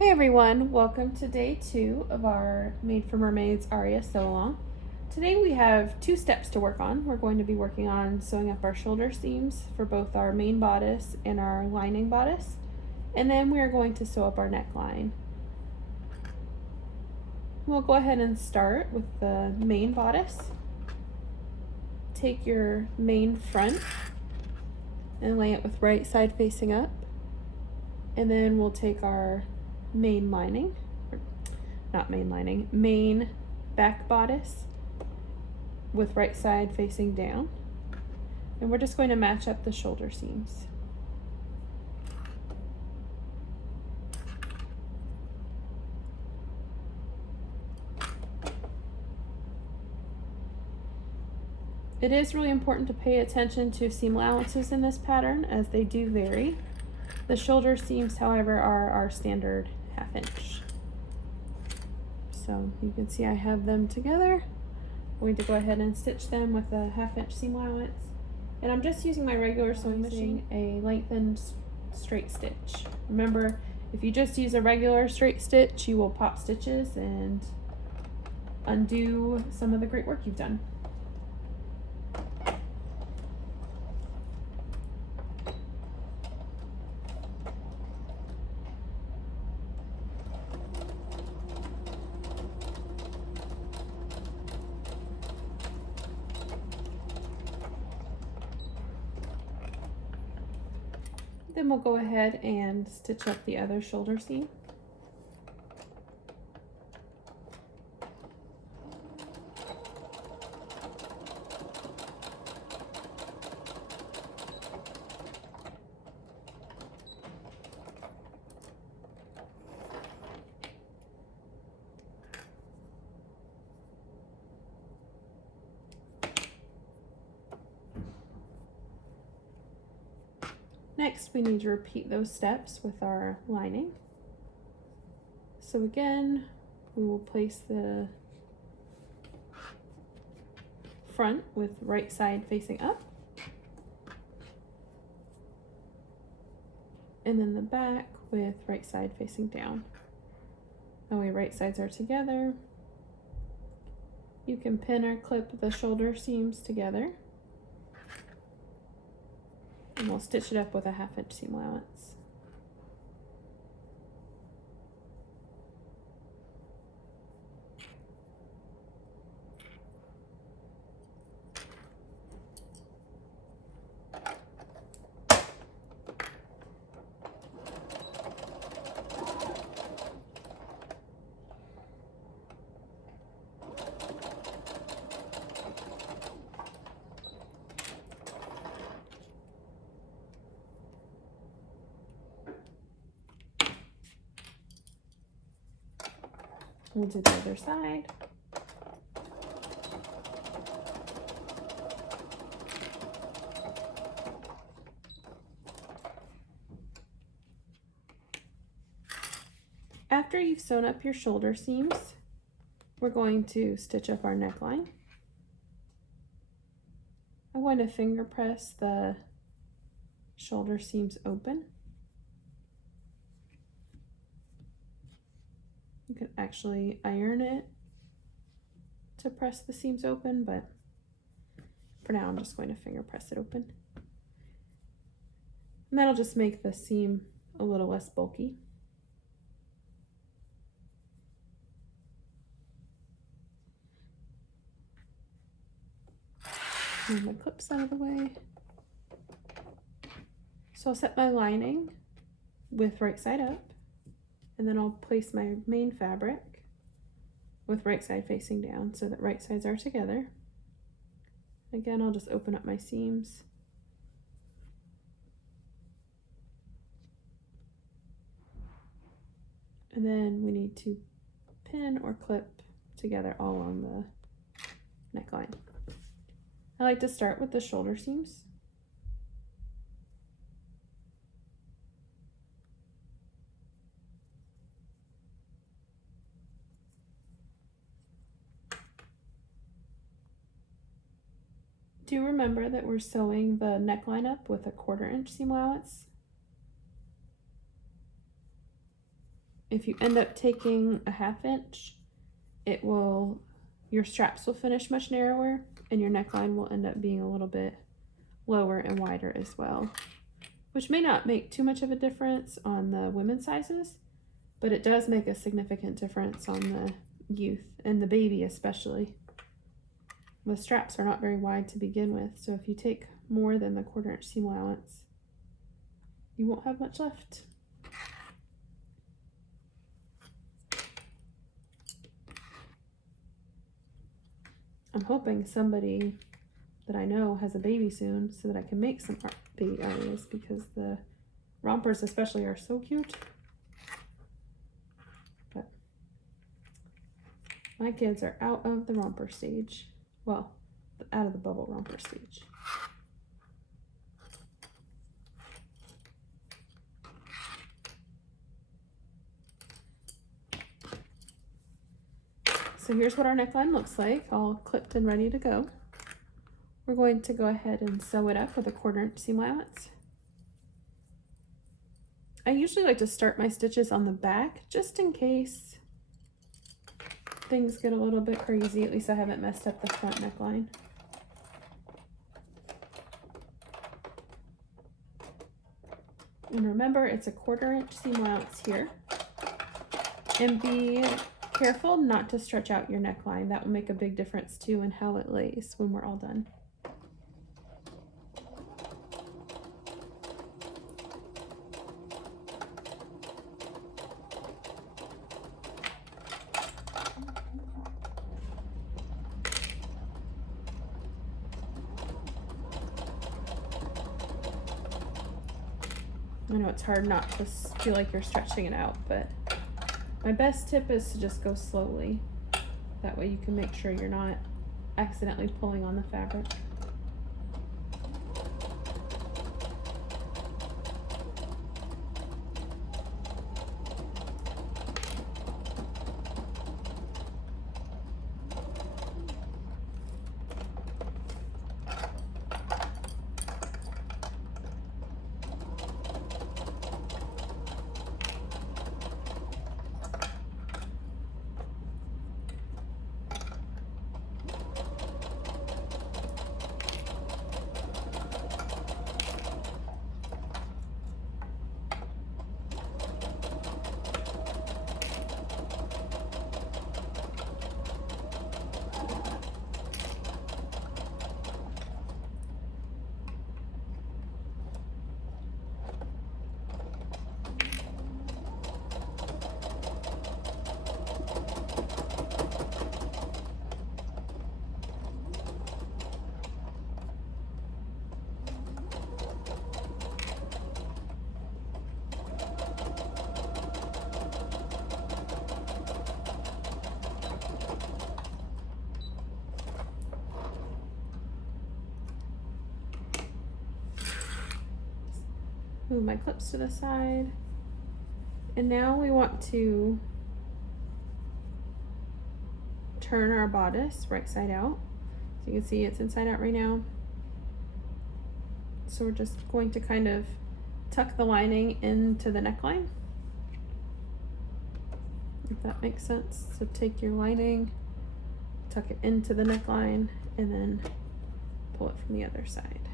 Hey everyone, welcome to day 2 of our Made for Mermaids Aria Sew-a-long. Today we have 2 steps to work on. We're going to be working on sewing up our shoulder seams for both our main bodice and our lining bodice, and then we are going to sew up our neckline. We'll go ahead and start with the main bodice. Take your main front and lay it with right side facing up, and then we'll take our main lining, main back bodice with right side facing down, and we're just going to match up the shoulder seams. It is really important to pay attention to seam allowances in this pattern as they do vary. The shoulder seams, however, are our standard 1/2 inch. So you can see I have them together. I'm going to go ahead and stitch them with a 1/2 inch seam allowance. And I'm just using my regular sewing machine, a lengthened straight stitch. Remember, if you just use a regular straight stitch, you will pop stitches and undo some of the great work you've done. Then we'll go ahead and stitch up the other shoulder seam. Next, we need to repeat those steps with our lining. So again, we will place the front with right side facing up, and then the back with right side facing down. That way right sides are together. You can pin or clip the shoulder seams together. And we'll stitch it up with a 1/2 inch seam allowance. We'll do the other side. After you've sewn up your shoulder seams, we're going to stitch up our neckline. I'm going to finger press the shoulder seams open. You can actually iron it to press the seams open, but for now I'm just going to finger press it open. And that'll just make the seam a little less bulky. Move my clips out of the way. So I'll set my lining with right side up, and then I'll place my main fabric with right side facing down so that right sides are together. Again, I'll just open up my seams. And then we need to pin or clip together all on the neckline. I like to start with the shoulder seams. Do remember that we're sewing the neckline up with a 1/4 inch seam allowance. if you end up taking a 1/2 inch, your straps will finish much narrower and your neckline will end up being a little bit lower and wider as well, which may not make too much of a difference on the women's sizes, but it does make a significant difference on the youth and the baby especially. The straps are not very wide to begin with, so if you take more than the 1/4 inch seam allowance, you won't have much left. I'm hoping somebody that I know has a baby soon so that I can make some baby Arias, because the rompers especially are so cute. But my kids are out of the romper stage. Well, out of the bubble romper stage. So here's what our neckline looks like, all clipped and ready to go. We're going to go ahead and sew it up with a 1/4 inch seam allowance. I usually like to start my stitches on the back just in case things get a little bit crazy. At least I haven't messed up the front neckline. And remember, it's a 1/4 inch seam allowance here. And be careful not to stretch out your neckline. That will make a big difference too in how it lays when we're all done. I know it's hard not to feel like you're stretching it out, but my best tip is to just go slowly. That way you can make sure you're not accidentally pulling on the fabric. Move my clips to the side. And now we want to turn our bodice right side out. So you can see it's inside out right now. So we're just going to kind of tuck the lining into the neckline, if that makes sense. So take your lining, tuck it into the neckline, and then pull it from the other side.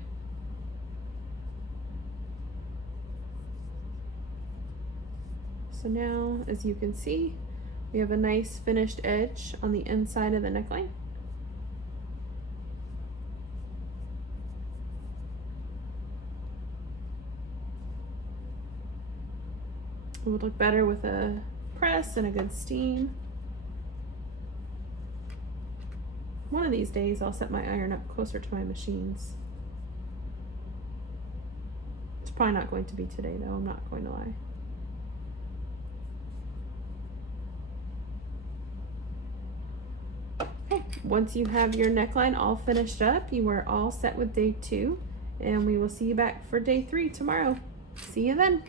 So now, as you can see, we have a nice finished edge on the inside of the neckline. It would look better with a press and a good steam. One of these days I'll set my iron up closer to my machines. It's probably not going to be today though, I'm not going to lie. Okay, once you have your neckline all finished up, you are all set with day 2, and we will see you back for day 3 tomorrow. See you then.